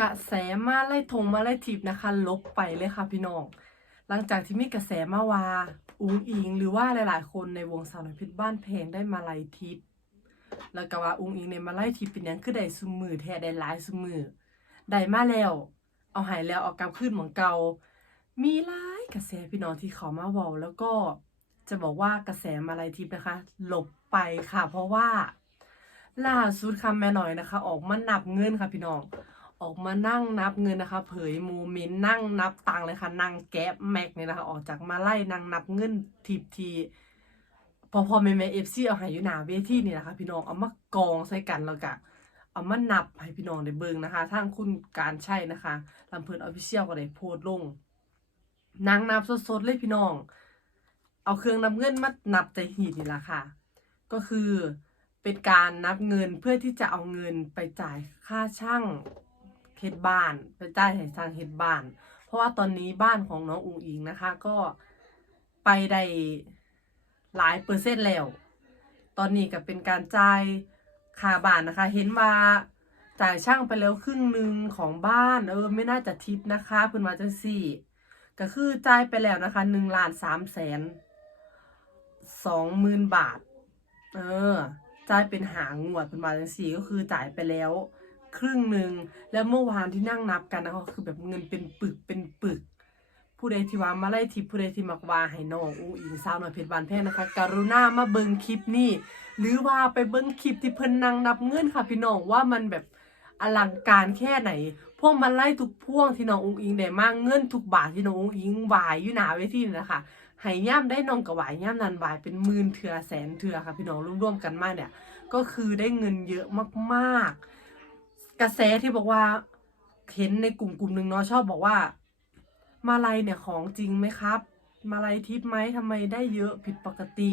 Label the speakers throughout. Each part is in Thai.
Speaker 1: กระแสมาไล่ทงมาไล่ทิพนะคะ ลบไปเลยค่ะพี่น้อง หลังจากที่มีกระแสมาว่าอุงอิง หรือว่าหลายๆ คนในวงสาวน้อยพชรบ้านเพลงได้มาไล่ทิพแล้วก็ว่าอุงอิงในยมาไล่ทิพเป็นยังคือได้ซุมมือแท้ได้หลายซุมมือได้มาแล้ว เอาหายแล้วเอากลับขึ้นเหมือนเก่า มีหลายกระแสพี่น้องที่เขามาเว้าแล้วก็จะบอกว่ากระแสมาลัยทิพย์นะคะ หลบไปค่ะ เพราะว่าล่าสุดคำแม่หน่อยนะคะ ออกมานับเงินค่ะพี่น้อง ออกมานั่งนับเงินนะคะ เผยโมเมนต์นั่งนับตังเลยค่ะนั่งแก๊ปแม็กเนี่ยนะคะ ออกจากมาไล่นั่งนับเงินทิปทีพอพอแม่แม่เอฟซีเอาหายอยู่หนาเวทีนี่นะคะ พี่น้องเอามากองใส่กันแล้วก็เอามานับให้พี่น้องได้เบิ่งนะคะทางคุณการใช่นะคะลำเพลินออฟฟิเชียลก็ได้โพสต์ลงนางนับสดๆเลยพี่น้อง เอาเครื่องนับเงินมานับใจหีดนี่แหละค่ะ ก็คือเป็นการนับเงินเพื่อที่จะเอาเงินไปจ่ายค่าช่าง เฮ็ดบ้านไปจ่ายให้ช่างเฮ็ดบ้าน เพราะว่าตอนนี้บ้านของน้องอุ๋งอิงนะคะ ก็ไปได้หลายเปอร์เซ็นต์แล้ว ตอนนี้ก็เป็นการจ่ายค่าบ้านนะคะ เห็นว่าจ่ายช่างไปแล้วครึ่งหนึ่งของบ้านเออไม่น่าจะทิปนะคะเพิ่นว่าจังซี่ ก็คือจ่ายไปแล้วนะคะหนึ่งล้านสามแสนสองหมื่นบาท เออจ่ายเป็นหางวดเป็นบาจังสี่ก็คือจ่ายไปแล้ว ครึ่งหนึ่งแล้วเมื่อวานที่นั่งนับกันนะคะคือแบบเงินเป็นปึกเป็นปึก ผู้ใดที่ว่ามาไล่ทิปผู้ใดที่มักว่าให้น้องอู้อิงสาวหน่อยเพชรบานแพงนะคะกรุณามาเบิ่งคลิปนี้หรือว่าไปเบิ่งคลิปที่เพิ่นนั่งนับเงินค่ะพี่น้องว่ามันแบบอลังการแค่ไหน พวกมันไล่ทุกพ่วงที่น้องอุ้งอิงได้มากเงินทุกบาทที่น้องอุ้งอิงวายอยู่หนาเวทีนี่นะคะใหายย่ำได้นองกับวายย่ำนันวายเป็นหมื่นเถื่อแสนเถื่อค่ะพี่น้องร่วมๆกันมากเนี่ย ก็คือได้เงินเยอะมากๆ กระแสที่บอกว่าเห็นในกลุ่มกลุ่มหนึ่งเนาะชอบบอกว่า มาลัยเนี่ยของจริงไหมครับ มาลัยทิปไหมทำไมได้เยอะผิดปกติ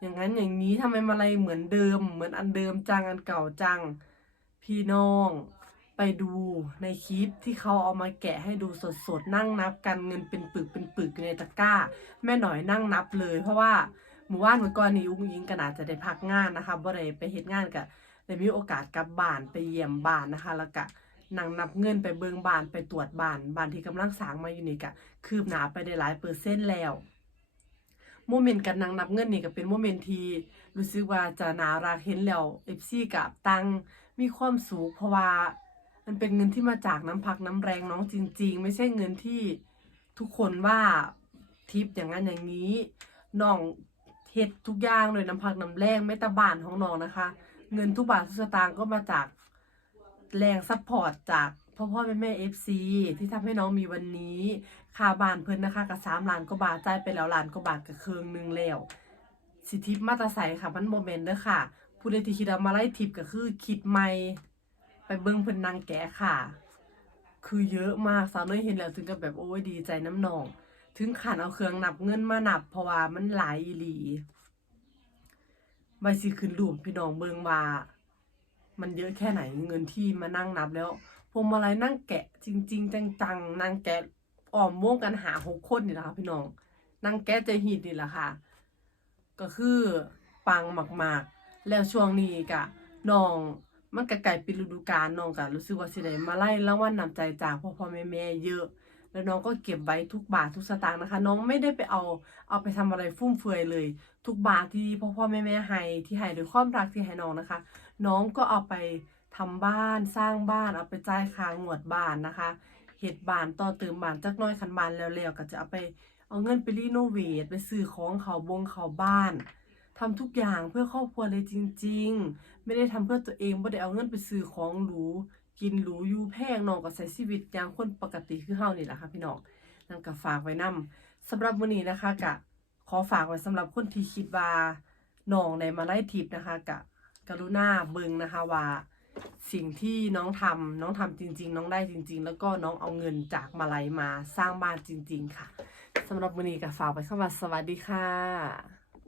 Speaker 1: อย่างนั้นอย่างนี้ทำไมมาลัยเหมือนเดิม เหมือนอันเดิมจังอันเก่าจัง พี่น้องไปดูในคลิปที่เขาเอามาแกะให้ดูสดๆนั่งนับกันเงินเป็นปึกเป็นปึกอยู่ในตะกร้า แม่หน่อยนั่งนับเลย เพราะว่าหมู่บ้านเมื่อก่อนนี้อุ้งยิงก็น่าจะได้พักงานนะคะบ่ได้ไปเฮ็ดงานก็ ได้มีโอกาสกลับบ้านไปเยี่ยมบ้านนะคะ แล้วก็นั่งนับเงินไปเบิงบ้านไปตรวจบ้านบ้านที่กำลังสร้างมาอยู่นี่ก็คืบหน้าไปได้หลายเปอร์เซ็นต์แล้วโมเมนต์การนั่งนับเงินนี่ก็เป็นโมเมนต์ที่รู้สึกว่าจะน่ารักเห็นแล้ว FC กับตังมีความสุขเพราะว่ามันเป็นเงินที่มาจากน้ำพักน้ำแรงน้องจริง ๆ ไม่ใช่เงินที่ทุกคนว่าทิปอย่างนั้นอย่างนี้น้องเฮ็ดทุกอย่างเลยน้ำพักน้ำแรงไม่แตะบานของน้องนะคะ เงินทุกบาททุกสตางค์ก็มาจากแรงซัพพอร์ตจากพ่อพ่อแม่แม่เอฟซีที่ทำให้น้องมีวันนี้ค่าบ้านเพิ่นนะคะกับสามล้านกว่าบาทจ่ายไปแล้วล้านกว่าบาทกับเครื่องหนึงแล้ว สิทิปมาตาใสค่ะมันโมเมนต์เด้อค่ะ ผู้ใดที่คิดเอามาไล่ทิปก็คือคิดใหม่ไปเบิ้งเพิ่นนางแกะค่ะ คือเยอะมากสาวน้อยเห็นแล้วถึงกับแบบโอ้ยดีใจน้ำหนอง ถึงขันเอาเครื่องนับเงินมานับเพราะว่ามันหลายอีหลี ใบสิขึ้นรูปพี่น้องเบิงว่า มันเยอะแค่ไหนเงินที่มานั่งนับแล้วพวงมาลัยนั่งแกะจริง ๆ จังๆนั่งแกะอ้อมม่วงกันหาหกคนนี่แหละค่ะพี่น้องนั่งแกะใจหิดนี่แหละค่ะ ก็คือปังมากๆ แล้วช่วงนี้กะน้องมันก็ไก่ปิดฤดูกาลน้องก็รู้สึกว่าสิได้มาไล่รางวัลนำใจจากพ่อพ่อแม่แม่เยอะ แล้วน้องก็เก็บไว้ทุกบาททุกสตางค์นะคะ น้องไม่ได้ไปเอาเอาไปทำอะไรฟุ่มเฟือยเลย ทุกบาทที่พ่อพ่อแม่แม่ให้ที่ให้ด้วยความรักที่ให้น้องนะคะ น้องก็เอาไปทำบ้านสร้างบ้านเอาไปจ่ายค่างวดบ้านนะคะเฮ็ดบ้านต่อเติมบ้านจักหน้อยคันบ้านแล้วๆก็จะเอาไปเอาเงินไปรีโนเวทไปซื้อของเขาบงเขาบ้านทำทุกอย่างเพื่อครอบครัวเลยจริง ๆ ไม่ได้ทำเพื่อตัวเองไม่ได้เอาเงินไปซื้อของหรู กินหรูอยู่แพงน้องก็ใช้ชีวิตอย่างคนปกติคือเฮานี่แหละค่ะพี่น้องนั่นก็ฝากไว้นํสำหรับมื้อนี้นะคะกะขอฝากไว้สำหรับคนที่คิดว่าน้องในมาไล่ทิปนะคะกะกรุณาเบิงนะคะว่าสิ่งที่น้องทำน้องทำจริง ๆ น้องได้จริง ๆ แล้วก็น้องเอาเงินจากมาลัยมาสร้างบ้านจริง ๆ ค่ะสำหรับวันนี้ก็ฝากไปเข้ามาสวัสดีค่ะ